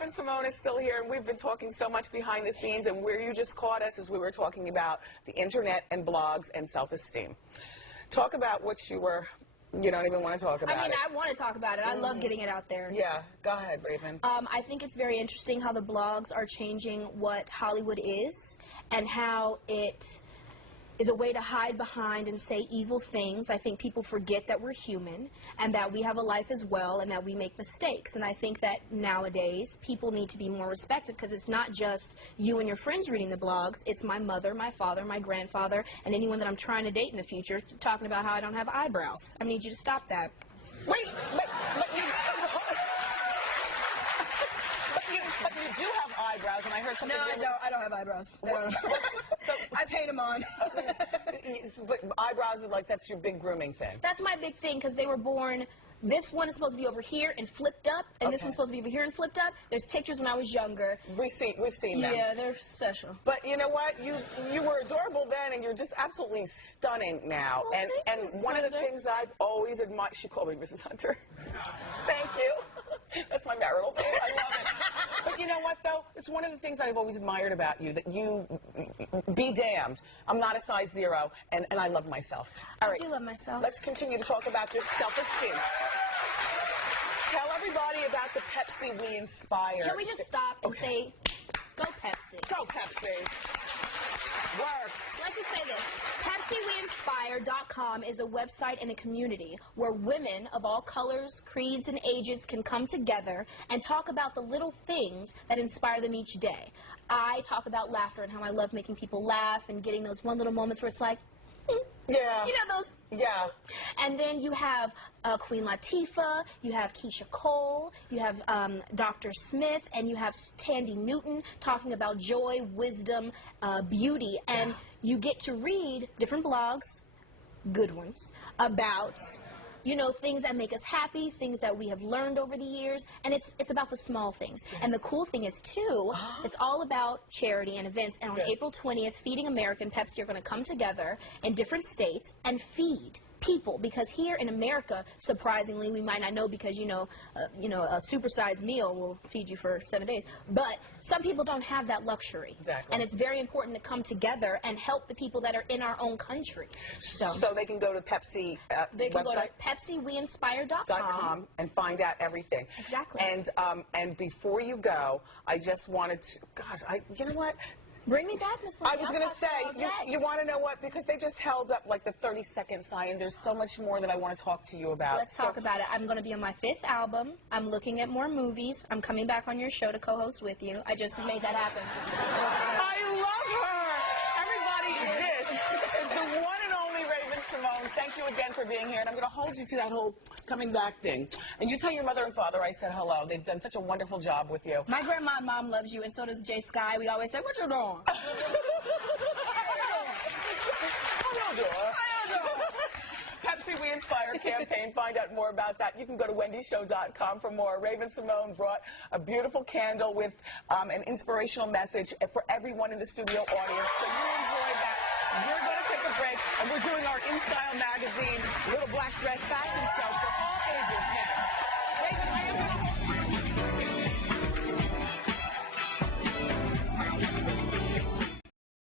Raven-Symoné is still here, and we've been talking so much behind the scenes, and where you just caught us is we were talking about the internet and blogs and self-esteem. Talk about what you don't even want to talk about it. I want to talk about it. I love getting it out there. Yeah, go ahead, Raven. I think it's very interesting how the blogs are changing what Hollywood is and how it is a way to hide behind and say evil things. I think people forget that we're human and that we have a life as well and that we make mistakes. And I think that nowadays people need to be more respected, because it's not just you and your friends reading the blogs. It's my mother, my father, my grandfather, and anyone that I'm trying to date in the future talking about how I don't have eyebrows. I need you to stop that. Wait, but you do have eyebrows, and I heard something. No, I don't have eyebrows. So, I paint them on. But eyebrows are like, that's your big grooming thing. That's my big thing, because they were born. This one is supposed to be over here and flipped up, and this one's supposed to be over here and flipped up. There's pictures when I was younger. We've seen them. Yeah, they're special. But you know what? You were adorable then, and you're just absolutely stunning now. Well, and one of the things that I've always admired. She called me Mrs. Hunter. Thank you. That's my marital name. I love it. But you know what, though? It's one of the things that I've always admired about you, that you be damned. I'm not a size 0, and I love myself. All right. I do love myself. Let's continue to talk about this self-esteem. Tell everybody about the Pepsi We Inspire. Can we just stop and say, go Pepsi? Go Pepsi. Work. Let's just say this. PepsiWeInspire.com is a website and a community where women of all colors, creeds, and ages can come together and talk about the little things that inspire them each day. I talk about laughter and how I love making people laugh and getting those one little moments where it's like, yeah. You know those? Yeah. And then you have Queen Latifah, you have Keisha Cole, you have Dr. Smith, and you have Tandy Newton talking about joy, wisdom, beauty. And you get to read different blogs, good ones, about things that make us happy, things that we have learned over the years, and it's about the small things. Yes. And the cool thing is, too, it's all about charity and events. And on April 20th, Feeding America and Pepsi are going to come together in different states and feed people, because here in America, surprisingly, we might not know, because a supersized meal will feed you for 7 days, but some people don't have that luxury. Exactly. And it's very important to come together and help the people that are in our own country. So they can go to Pepsi they can website? go to PepsiWeInspire.com and find out everything. Exactly. And before you go, I just wanted to, you know what? Bring me back, Miss Wendy. I was going to say, you want to know what? Because they just held up like the 30-second sign, and there's so much more that I want to talk to you about. Let's talk about it. I'm going to be on my 5th album. I'm looking at more movies. I'm coming back on your show to co-host with you. I just made that happen. I love her! Everybody, this is the one and only Raven-Symoné. Thank you again for being here, and I'm going to hold you to that whole coming back thing. And you tell your mother and father I said hello. They've done such a wonderful job with you. My grandma and mom loves you, and so does Jay Sky. We always say, what you doing? Pepsi We Inspire campaign. Find out more about that. You can go to wendyshow.com for more. Raven-Symoné brought a beautiful candle with an inspirational message for everyone in the studio audience. So you enjoy that. We're going to take a break, and we're doing our In Style magazine Little Black Dress fashion show for all ages now. Raven,